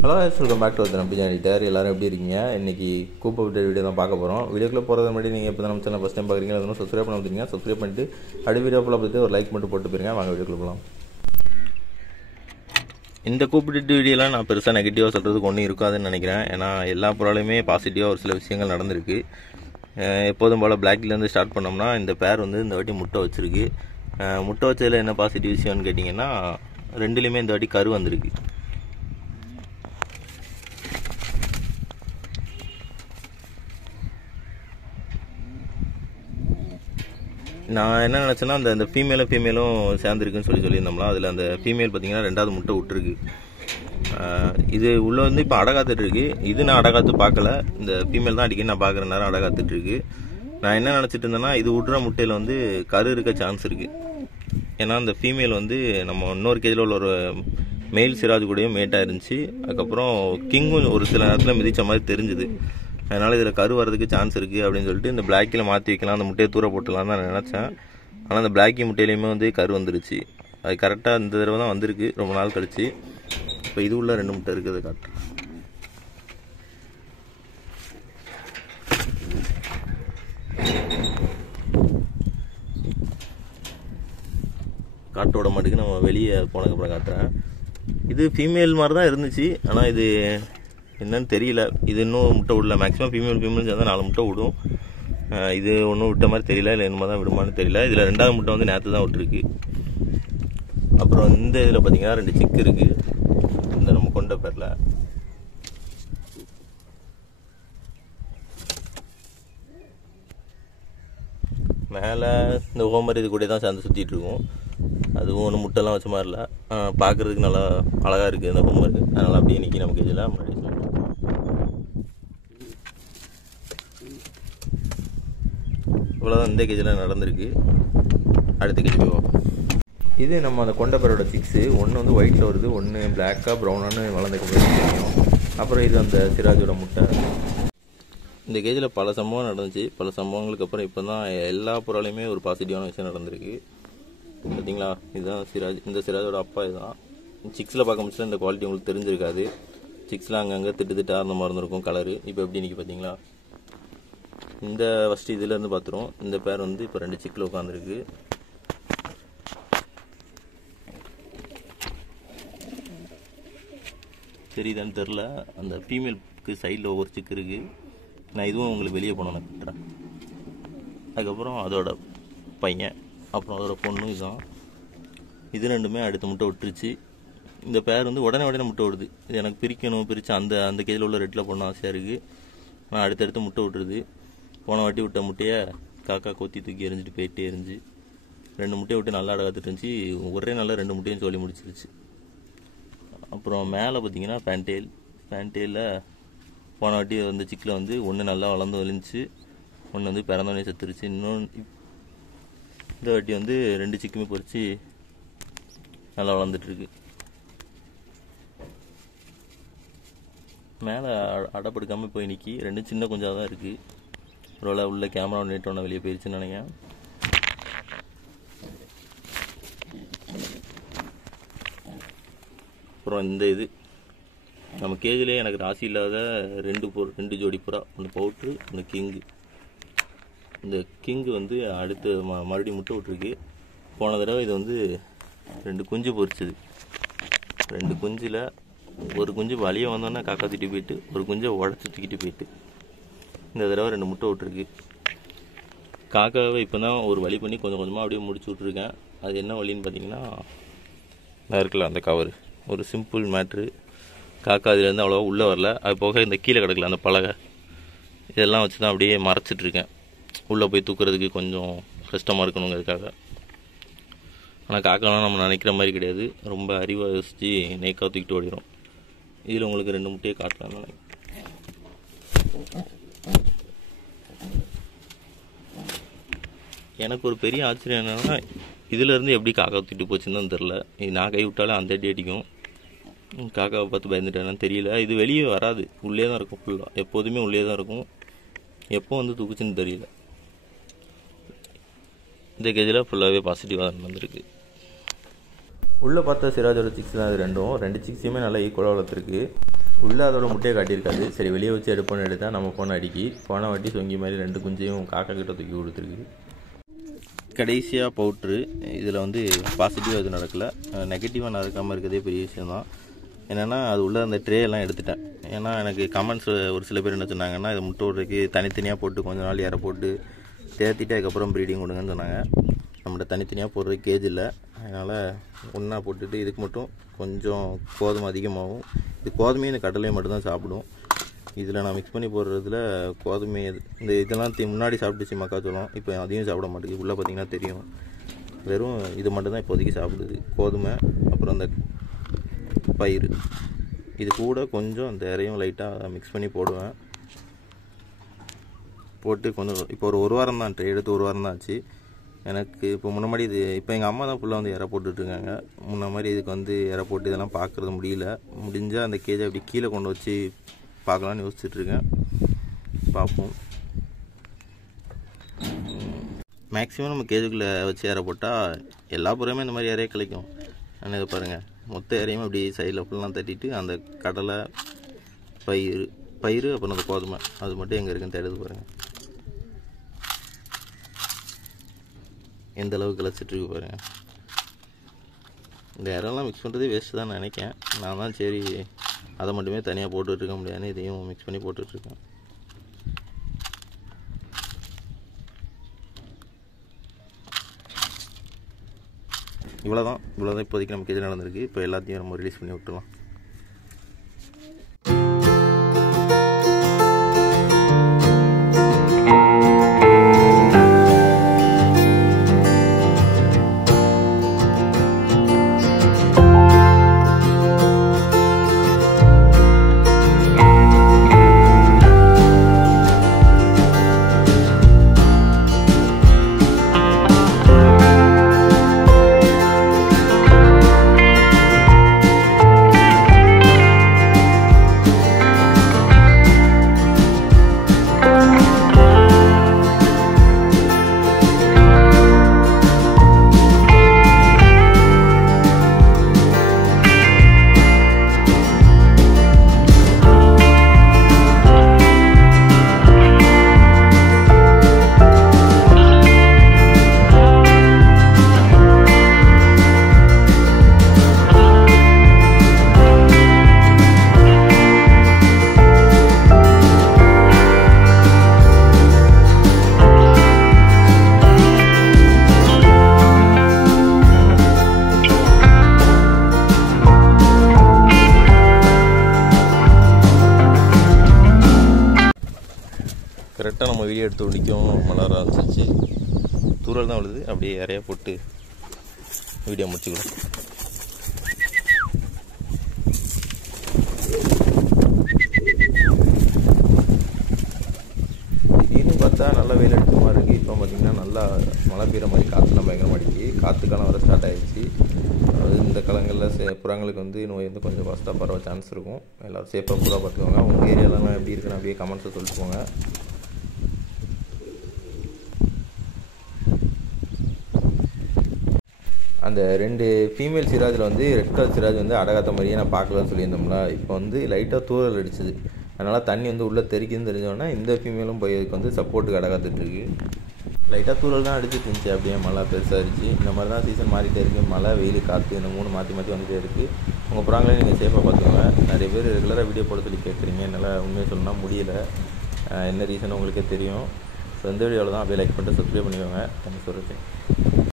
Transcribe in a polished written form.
Hello welcome back to நம்பி janitor. எல்லாரும் எப்படி இருக்கீங்க? இன்றைக்கி கூப்பை விட்ட வீடியோ தான் பார்க்க போகிறோம். வீடியோக்குள்ளே போகிறது முன்னாடி நீங்கள் இப்போ நம்ம சேனல் ஃபஸ்ட் டைம் பார்க்குறீங்க, அதனால சப்ஸ்கிரைப் பண்ண வந்துருங்க. சப்ஸ்கிரைப் பண்ணிட்டு அப்படி வீடியோ ஃபுல்லாக பார்த்து ஒரு லைக் மட்டும் போட்டு போயிருங்க. வாங்க வீடியோக்குள்ளே போகலாம். இந்த கூப்பிட்டு வீடியோலாம் நான் பெருசாக நெகட்டிவாக சொல்கிறதுக்கு ஒன்றும் இருக்காதுன்னு நினைக்கிறேன். ஏன்னா எல்லா பொருளையுமே பாசிட்டிவாக ஒரு சில விஷயங்கள் நடந்திருக்கு. எப்போதும் போல் பிளாக்லேருந்து ஸ்டார்ட் பண்ணோம்னா இந்த பேர் வந்து இந்த வாட்டி முட்டை வச்சுருக்கு. முட்டை வச்சதில் என்ன பாசிட்டிவ் விஷயம்னு கேட்டிங்கன்னா, ரெண்டுலேயுமே இந்த வாட்டி கரு வந்திருக்கு. நான் என்ன நினச்சேன்னா, அந்த ஃபீமேலும் சேர்ந்துருக்குன்னு சொல்லியிருந்தோம்னா, அதில் அந்த ஃபீமேல் பார்த்தீங்கன்னா 2வது முட்டை விட்டுருக்கு. இது உள்ளே வந்து இப்போ அடகாத்துட்ருக்கு. இது நான் அடகாத்து பார்க்கல, இந்த ஃபீமேல் தான் அடிக்கடி நான் பார்க்குற நேரம் அடகாத்துட்ருக்கு. நான் என்ன நினச்சிட்டு இருந்தேன்னா, இது விட்ற முட்டையில் வந்து கரு இருக்க சான்ஸ் இருக்குது. ஏன்னா அந்த ஃபீமேல் வந்து நம்ம இன்னொரு கேஜில் உள்ள ஒரு மெயில் சிராஜ் கூடயும் மேட்டாக இருந்துச்சு. அதுக்கப்புறம் கிங்கும் ஒரு சில நேரத்தில் மிதித்த மாதிரி தெரிஞ்சுது. அதனால் இதில் கரு வரதுக்கு சான்ஸ் இருக்குது அப்படின்னு சொல்லிட்டு இந்த பிளாக்கில் மாற்றி வைக்கலாம், அந்த முட்டையை தூர போட்டுலாம் தான் நான் நினச்சேன். ஆனால் அந்த பிளாக்கி முட்டையிலையுமே வந்து கரு வந்துருச்சு. அது கரெக்டாக இந்த தடவை தான் வந்திருக்கு, ரொம்ப நாள் கழிச்சு. இப்போ இது உள்ள 2 முட்டை இருக்குது, காட்டுறேன். காட்டோட மாட்டுக்கு நம்ம வெளியே போனதுக்கப்புறம் காட்டுறேன். இது ஃபீமேல் மாதிரி தான் இருந்துச்சு, ஆனால் இது என்னன்னு தெரியல. இது இன்னும் முட்டை விடல. மேக்ஸிமம் ஃபீமேல் சேர்ந்தால் 4 முட்டை விடும். இது ஒன்றும் விட்ட மாதிரி தெரியல, இல்லை என்னமா தான் விடுமான்னு தெரியல. இதில் 2வது முட்டை வந்து நேற்று தான் விட்டுருக்கு. அப்புறம் இந்த இதில் பார்த்தீங்கன்னா 2 சிக்கு இருக்குது, இந்த நம்ம கொண்ட பேரில். மேலே இந்த ஹோமர் இது கூட தான் சேர்ந்து சுற்றிட்டு இருக்கும். அதுவும் ஒன்றும் முட்டைலாம் வச்ச மாதிரி இல்லை, பார்க்குறதுக்கு நல்லா அழகாக இருக்குது இந்த ஹோமருக்கு. அதனால் அப்படியே நிற்கி நமக்கு இதில் முன்னாடி இவ்வளோதான் இந்த கேஜில் நடந்திருக்கு. அடுத்த கேஜி போவோம். இது நம்ம அந்த கொண்டப்பரோட சிக்ஸு. ஒன்று வந்து ஒயிட்டில் வருது, ஒன்று பிளாக்காக ப்ரௌனானு வளர்ந்துக்கப்புறம் தெரியும். அப்புறம் இது அந்த சிராஜோட முட்டை. இந்த கேஜில் பல சம்பவம் நடந்துச்சு. பல சம்பவங்களுக்கு அப்புறம் இப்போ தான் எல்லா பொருளையுமே ஒரு பாசிட்டிவான விஷயம் நடந்திருக்கு. பார்த்தீங்களா, இதுதான் சிராஜ். இந்த சிராஜோட அப்பா இதுதான். சிக்ஸில் பார்க்க முடிச்சல இந்த குவாலிட்டி உங்களுக்கு தெரிஞ்சிருக்காது. சிக்ஸில் அங்கங்கே திட்டு அந்த மாதிரி இருந்திருக்கும் கலரு. இப்போ எப்படி இன்றைக்கி பார்த்தீங்களா, இந்த ஃபஸ்ட்டு இதுலேருந்து பார்த்துருவோம். இந்த பேர் வந்து இப்போ 2 சிக்கில் உட்காந்துருக்கு. தெரியுதான்னு தெரில, அந்த ஃபீமேலுக்கு சைடில் ஒவ்வொரு சிக்கு இருக்குது. நான் இதுவும் உங்களுக்கு வெளியே போனோன்னு கட்டுறேன். அதுக்கப்புறம் அதோட பையன், அப்புறம் அதோட பொண்ணு இதுதான். இது 2மே அடுத்த முட்டை விட்டுருச்சு. இந்த பேர் வந்து உடனே முட்டை விடுது. இது எனக்கு பிரித்து அந்த கேஜில் உள்ள ரெட்டில் போடணும் ஆசையாக இருக்குது. நான் அடுத்தடுத்து முட்டை விட்டுருது. போன வாட்டி விட்ட முட்டையை காக்கா கொத்தி தூக்கி எரிஞ்சிட்டு போயிட்டே இருந்துச்சு. 2 முட்டையை விட்டு நல்லா அடகாத்துட்டு இருந்துச்சு. ஒரே நாளில் 2 முட்டையும் சொல்லி முடிச்சிருச்சு. அப்புறம் மேலே பார்த்தீங்கன்னா பேண்டெயிலில் போன வாட்டி வந்து சிக்கில் வந்து ஒன்று நல்லா வளர்ந்து விழுந்துச்சு, ஒன்று வந்து பிறந்தோடனே செத்துருச்சு. இன்னொன்று இந்த வாட்டி வந்து 2 சிக்குமே பொறிச்சு நல்லா வளர்ந்துட்டுருக்கு. மேலே அடைப்படுக்காமல் போய் நிற்கி 2 சின்ன கொஞ்சாக தான் இருக்குது. ஒருவேளை உள்ள கேமரா நேட்டோட வெளியே போயிடுச்சுன்னு நினைக்கிறேன். அப்புறம் இந்த இது நம்ம கேஜிலே எனக்கு ராசி இல்லாத 2 ஜோடி புறா, ஒன்று பவுட்ரு, ஒன்று கிங்கு. இந்த கிங்கு வந்து அடுத்து மறுபடியும் முட்டை விட்டுருக்கு. போன தடவை இது வந்து 2 குஞ்சு பொரிச்சுது. 2 குஞ்சில் ஒரு குஞ்சு வழியை வந்தோன்னே காக்கா தூக்கிட்டு போயிட்டு, ஒரு குஞ்சை உடச்சி தூக்கிட்டு போயிட்டு, இந்த தடவை 2 முட்டை விட்டுருக்கு. காக்காவை இப்போ தான் ஒரு வழி பண்ணி கொஞ்சம் கொஞ்சமாக அப்படியே முடிச்சு விட்ருக்கேன். அது என்ன வழின்னு பார்த்தீங்கன்னா, நான் இருக்கல அந்த கவர், ஒரு சிம்பிள் மேட்ரு. காக்கா அதுலேருந்து அவ்வளோவா உள்ளே வரல. அது போக இந்த கீழே கிடக்கல அந்த பலகை, இதெல்லாம் வச்சு தான் அப்படியே மறைச்சிட்ருக்கேன். உள்ளே போய் தூக்குறதுக்கு கொஞ்சம் கஷ்டமாக இருக்கணுங்கிறதுக்காக. ஆனால் காக்காலாம் நம்ம நினைக்கிற மாதிரி கிடையாது, ரொம்ப அறிவாக யோசித்து நேக்காக தூக்கிட்டு ஓடிடும். இதில் உங்களுக்கு 2 முட்டையை காட்டலாம்னு நினைக்கிறேன். எனக்கு ஒரு பெரிய ஆச்சரியம் என்னென்னா, இதிலேருந்து எப்படி காக்கா தூக்கிட்டு போச்சுன்னு தான் தெரில. நான் கை விட்டாலே அந்த அடி அடிக்கும். காக்காவை பார்த்து பயந்துட்டேன்னு தெரியல. இது வெளியே வராது, உள்ளே தான் இருக்கும். ஃபுல்லாக எப்போதுமே உள்ளே தான் இருக்கும். எப்போ வந்து தூக்குச்சுன்னு தெரியல. இந்த கேஜில் ஃபுல்லாகவே பாசிட்டிவாக நடந்திருக்கு. உள்ளே பார்த்தா சிராஜோட சிக்ஸ் தான் அது ரெண்டு சிக்ஸையுமே நல்லா ஈக்குவலாக வளர்த்துருக்கு. உள்ளே அதோட முட்டையை காட்டியிருக்காது. சரி வெளியே வச்சு எடுப்போன்னு எடுத்தால் நம்ம போன வாட்டி சொங்கி மாதிரி 2 குஞ்சையும் காக்கா கிட்ட தூக்கி கொடுத்துருக்கு. கடைசியாக பவுட்ரு. இதில் வந்து பாசிட்டிவாக எதுவும் நடக்கலை, நெகட்டிவாக நடக்காமல் இருக்கிறதே பெரிய விஷயந்தான். என்னென்னா அது உள்ளே அந்த ட்ரே எல்லாம் எடுத்துட்டேன். ஏன்னா எனக்கு கமெண்ட்ஸ் ஒரு சில பேர் என்ன சொன்னாங்கன்னா, இதை முட்டை விட்றதுக்கு தனித்தனியாக போட்டு கொஞ்ச நாள் இற போட்டு தேர்த்திட்டு அதுக்கப்புறம் ப்ரீடிங் கொடுங்கன்னு சொன்னாங்க. நம்மகிட்ட தனித்தனியாக போடுறது கேஜ் இல்லை, அதனால் ஒன்றா போட்டுட்டு இதுக்கு மட்டும் கொஞ்சம் கோதுமை அதிகமாகும். இது கோதுமையும் இந்த கடலையை மட்டும்தான் சாப்பிடும். இதில் நான் மிக்ஸ் பண்ணி போடுறதுல கோதுமை இந்த இதெல்லாம் முன்னாடி சாப்பிட்டுச்சு மக்காச்சோளம், இப்போ அதையும் சாப்பிட மாட்டேங்குது. உள்ளே பார்த்தீங்கன்னா தெரியும், வெறும் இது மட்டும்தான் இப்போதைக்கு சாப்பிடுது. கோதுமை அப்புறம் அந்த பயிர், இது கூட கொஞ்சம் அந்த இறையும் லைட்டாக மிக்ஸ் பண்ணி போடுவேன். போட்டு கொஞ்சம் இப்போ ஒரு வாரம் தான் ட்ரை எடுத்து 1 வாரம் தான் ஆச்சு எனக்கு. இப்போ முன்னாடி இது இப்போ எங்கள் அம்மா தான் ஃபுல்லாக வந்து இறை போட்டுட்ருக்காங்க. முன்ன மாதிரி இதுக்கு வந்து இறை போட்டு இதெல்லாம் பார்க்குறது முடிஞ்சால் அந்த கேஜை அப்படி கீழே கொண்டு வச்சு பார்க்கலான்னு யோசிச்சுட்ருக்கேன். பார்ப்போம். மேக்ஸிமம் நம்ம கேஜுக்குள்ளே வச்சு இறை போட்டால் எல்லா புறமே இந்த மாதிரி இறைய கிடைக்கும். ஆனால் இதை பாருங்கள், மொத்த இறையும் அப்படி சைடில் ஃபுல்லாம் தட்டிட்டு அந்த கடலை பயிர் அப்புறம் அந்த கோதுமை அது மட்டும் எங்கே இருக்குன்னு தேடுது பாருங்கள். எந்த அளவுக்கு கிளச்சிட்ருக்கு பாருங்கள். இந்த இறெல்லாம் மிக்ஸ் பண்ணுறதே வேஸ்ட்டு தான் நினைக்கேன். நான் தான் சரி அதை மட்டுமே தனியாக போட்டுட்ருக்க முடியாதுன்னு இதையும் மிக்ஸ் பண்ணி போட்டுட்ருக்கேன். இவ்வளோதான் இப்போதைக்கு நமக்கு எது நடந்திருக்கு. இப்போ எல்லாத்தையும் நம்ம ரிலீஸ் பண்ணி விட்டுருலாம். கரெக்டாக நம்ம வீடியோ எடுத்து முடிக்கும் மலர ஆரம்பிச்சிச்சு. தூரல் தான் விழுது. அப்படியே இறையா போட்டு வீடியோ முடிச்சுக்கலாம். திடீர்னு பார்த்தா நல்லா வெயில் அடித்த மாதிரி இருக்குது. இப்போ பார்த்திங்கன்னா நல்லா மழை பெய்கிற மாதிரி காற்றுலாம் பயங்கரமாக அடிக்குது. காற்று காலம் வர ஸ்டார்ட் ஆகிடுச்சு. அதாவது இந்த காலங்களில் புறாங்களுக்கு வந்து நோய் வந்து கொஞ்சம் ஃபாஸ்ட்டாக பரவ சான்ஸ் இருக்கும். எல்லோரும் சேஃபாக புறா பார்த்துக்கோங்க. உங்கள் ஏரியாலாம் எப்படி இருக்குன்னு அப்படியே கமெண்ட்ஸை சொல்லிட்டு போங்க. அந்த 2 ஃபீமேல் சிராஜில் வந்து ரெட் கலர் சிராஜ் வந்து அடகாத்த மாதிரியே நான் பார்க்கலான்னு சொல்லியிருந்தோம்ல. இப்போ வந்து லைட்டாக தூரல் அடிச்சுது. அதனால் தண்ணி வந்து உள்ளே தெரிக்குதுன்னு தெரிஞ்சோன்னா இந்த ஃபீமேலும் போய் இதுக்கு வந்து சப்போர்ட்டுக்கு அடகாத்துட்ருக்கு. லைட்டாக தூரல் தான் அடிச்சுட்டு இருந்துச்சு. அப்படியே மழை பெருசாக இருந்துச்சு. இந்த மாதிரி தான் சீசன் மாறிட்டே இருக்குது. மழை வெயில் காற்று இந்த 3 மாற்றி வந்துகிட்டே இருக்குது. உங்கள் புறாங்களே நீங்கள் சேஃபாக பார்த்துக்கோங்க. நிறைய பேர் ரெகுலராக வீடியோ போட சொல்லி கேட்குறீங்க. என்னால் உண்மையை சொல்லணும்னா முடியலை. என்ன ரீசன் உங்களுக்கே தெரியும். ஸோ இந்த வீடியோவில் தான் அப்படியே லைக் பண்ணிட்டு சப்ஸ்கிரைப் பண்ணிக்கோங்க. தேங்க்ஸ் ஃபார் வாட்சிங்.